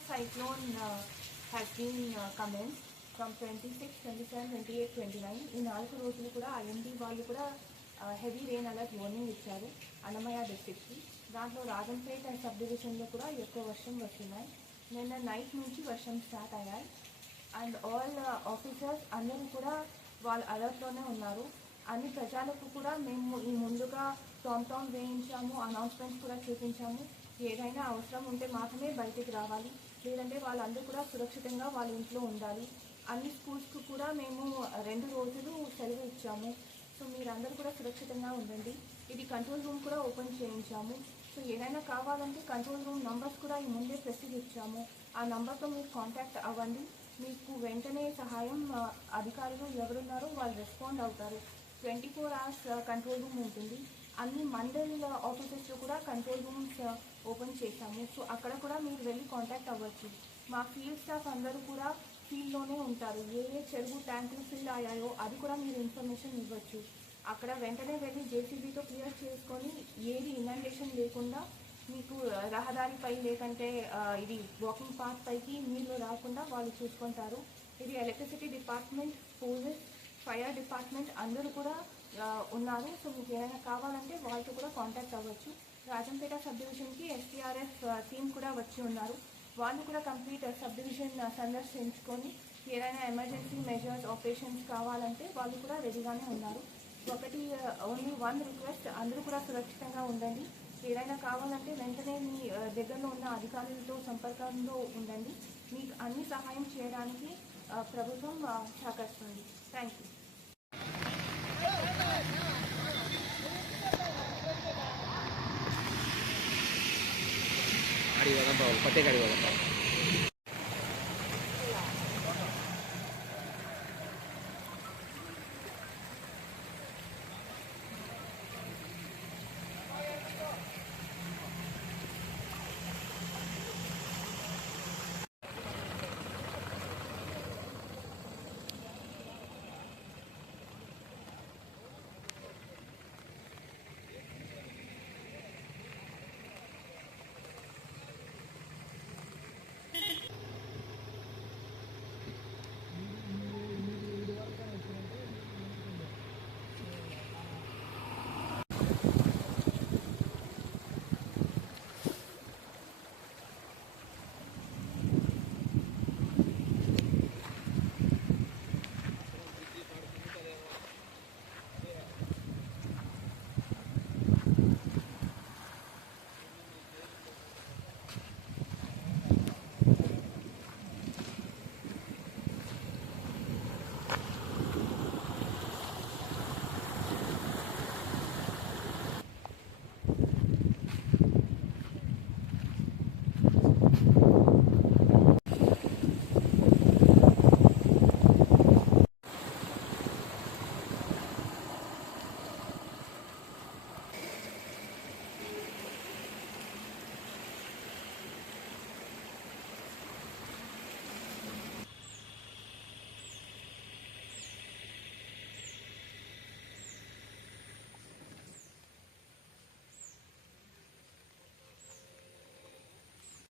Cyclone uh, has been uh, commenced from 26, 27, 28, 29. ఈ నాలుగు రోజులు కూడా ఐఎండీ వాళ్ళు కూడా హెవీ రెయిన్ అలర్ట్ వార్నింగ్ ఇచ్చారు అన్నమయ్య డిస్టిక్కి దాంట్లో రాజంపేట్ అండ్ సబ్ డివిజన్లో కూడా ఎక్కువ వర్షం వస్తున్నాయి నిన్న నైట్ నుంచి వర్షం స్టార్ట్ అయ్యాయి. అండ్ ఆల్ ఆఫీసర్స్ అందరూ కూడా వాళ్ళ అలర్ట్లోనే ఉన్నారు. అన్ని ప్రజలకు కూడా మేము ఈ ముందుగా టౌన్ టౌన్ వేయించాము అనౌన్స్మెంట్స్ కూడా చూపించాము. ఏదైనా అవసరం ఉంటే మాత్రమే బయటికి రావాలి. లేదంటే వాళ్ళందరూ కూడా సురక్షితంగా వాళ్ళ ఇంట్లో ఉండాలి. అన్ని స్కూల్స్కి కూడా మేము రెండు రోజులు సెలవు ఇచ్చాము. సో మీరందరూ కూడా సురక్షితంగా ఉండండి. ఇది కంట్రోల్ రూమ్ కూడా ఓపెన్ చేయించాము. సో ఏదైనా కావాలంటే కంట్రోల్ రూమ్ నంబర్స్ కూడా ఈ ముందే ప్రెస్కి ఇచ్చాము. ఆ నంబర్తో మీరు కాంటాక్ట్ అవ్వండి. మీకు వెంటనే సహాయం అధికారులు ఎవరున్నారో వాళ్ళు రెస్పాండ్ అవుతారు. Twenty four hours control room ఉంటుంది. అన్ని మండల్ ఆఫీసెస్లో కూడా కంట్రోల్ రూమ్స్ ఓపెన్ చేశాము. సో అక్కడ కూడా మీరు వెళ్ళి కాంటాక్ట్ అవ్వచ్చు. మా ఫీల్డ్ స్టాఫ్ అందరూ కూడా ఫీల్డ్లోనే ఉంటారు. ఏ ఏ చెరువు ట్యాంకులు ఫిల్ అయ్యాయో అది కూడా మీరు ఇన్ఫర్మేషన్ ఇవ్వచ్చు. అక్కడ వెంటనే వెళ్ళి జేసీబీతో క్లియర్ చేసుకొని ఏది ఇనండేషన్ లేకుండా మీకు రహదారిపై లేకంటే ఇది వాకింగ్ పాత్ పైకి నీళ్ళు రాకుండా వాళ్ళు చూసుకుంటారు. ఇది electricity department police fire department అందరూ కూడా ఉన్నారు. సో మీకు ఏమైనా కావాలంటే వాళ్ళతో కూడా కాంటాక్ట్ అవ్వచ్చు. రాజంపేట సబ్ డివిజన్కి ఎస్టీఆర్ఎఫ్ టీం కూడా వచ్చి ఉన్నారు. వాళ్ళు కూడా కంప్లీట్ సబ్ డివిజన్ సందర్శించుకొని ఏదైనా ఎమర్జెన్సీ మెజర్స్ ఆపరేషన్స్ కావాలంటే వాళ్ళు కూడా రెడీగానే ఉన్నారు. ఒకటి ఓన్లీ వన్ రిక్వెస్ట్ అందరూ కూడా సురక్షితంగా ఉండండి. ఏదైనా కావాలంటే వెంటనే మీ దగ్గరలో ఉన్న అధికారులతో సంపర్కంలో ఉండండి. మీకు అన్ని సహాయం చేయడానికి ప్రభుత్వం సహకరిస్తుంది. థ్యాంక్ యూ అడిగి అడిగి